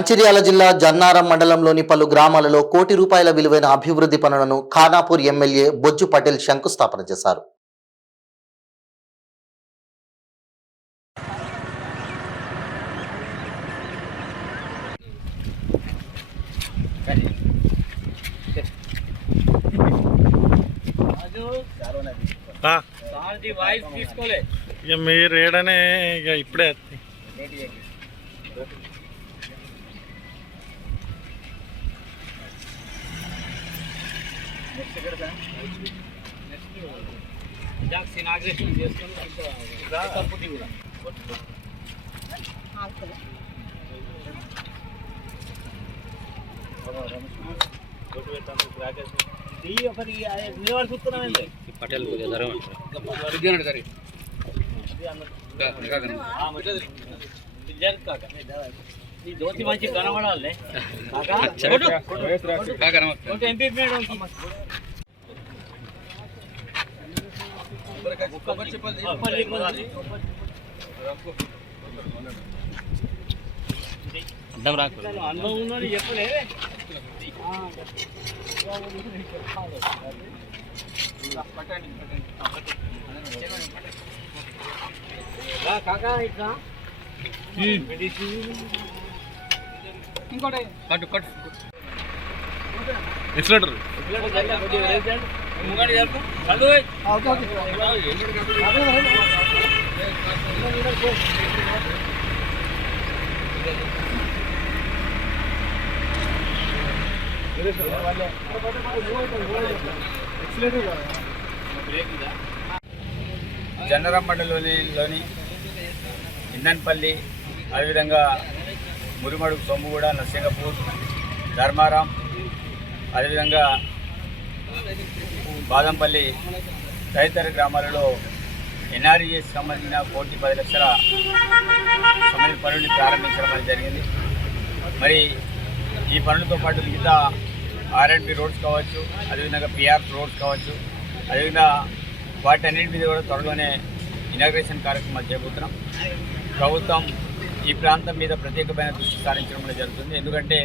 మంచిర్యాల జిల్లా జన్నారం మండలంలోని పలు గ్రామాలలో కోటి రూపాయల విలువైన అభివృద్ధి పనులను ఖానాపూర్ ఎమ్మెల్యే బొజ్జు పటేల్ శంకుస్థాపన చేశారు. ఇక మీరు ఏడనే ఇక ఇప్పుడే ఇనాగ్రేషన్ చేసుకొని పటేల్ ఈ జ్యోతి మంచి కనబడాలి ఎంపీ అనుభవం ఉన్నది చెప్పలే కాకా ఇట్లా ఇంకోటి కట్టు కట్టు ఎక్సలేటర్ ముంగడి జరుపు చల్లు జన్నారం మండలంలోని ఇందన్పల్లి, అదేవిధంగా మురిమడుగు, సొమ్ముగూడ, నర్సింగపూర్, ధర్మారం, అదేవిధంగా బాదంపల్లి తదితర గ్రామాలలో ఎన్ఆర్ఈఎస్ సంబంధించిన 1,10 లక్షల సంబంధించిన పనుల్ని ప్రారంభించడం అనేది జరిగింది. మరి ఈ పనులతో పాటు మిగతా ఆర్ఎండ్బి రోడ్స్ కావచ్చు, అదేవిధంగా పిఆర్ రోడ్స్ కావచ్చు, అదేవిధంగా వాటన్నిటి మీద కూడా త్వరలోనే ఇనాగ్రేషన్ కార్యక్రమాలు చేపడుతున్నాం. ప్రభుత్వం ఈ ప్రాంతం మీద ప్రత్యేకమైన దృష్టి సారించడం అనేది జరుగుతుంది. ఎందుకంటే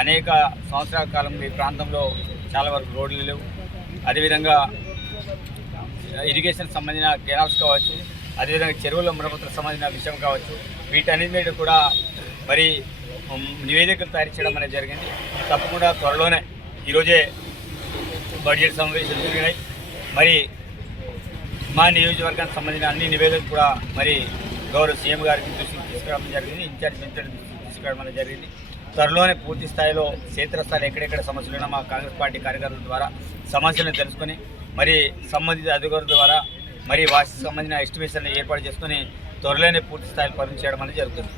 అనేక సంవత్సరాల కాలంలో ఈ ప్రాంతంలో చాలా వరకు రోడ్లు లేవు. అదేవిధంగా ఇరిగేషన్ సంబంధించిన కెనాల్స్ కావచ్చు, అదేవిధంగా చెరువుల మరమ్మతులకు సంబంధించిన విషయం కావచ్చు, వీటన్నిటి మీద కూడా మరి నివేదికలు తయారు చేయడం అనేది జరిగింది. తప్పకుండా త్వరలోనే ఈరోజే బడ్జెట్ సమావేశాలు జరిగినాయి. మరి మా నియోజకవర్గానికి సంబంధించిన అన్ని నివేదికలు కూడా మరి గౌరవ సీఎం గారికి దృష్టికి తీసుకురావడం జరిగింది, ఇన్ఛార్జ్ మంత్రుల దృష్టికి తీసుకురావడం అనేది జరిగింది. త్వరలోనే పూర్తి స్థాయిలో క్షేత్రస్థాయిలో ఎక్కడెక్కడ సమస్యలు ఉన్నా మా కాంగ్రెస్ పార్టీ కార్యకర్తల ద్వారా సమస్యలను తెలుసుకొని మరి సంబంధిత అధికారుల ద్వారా మరి వాటికి సంబంధించిన ఎస్టిమేషన్లు ఏర్పాటు చేసుకొని త్వరలోనే పూర్తి స్థాయిలో పనులు చేయడం అనేది జరుగుతుంది.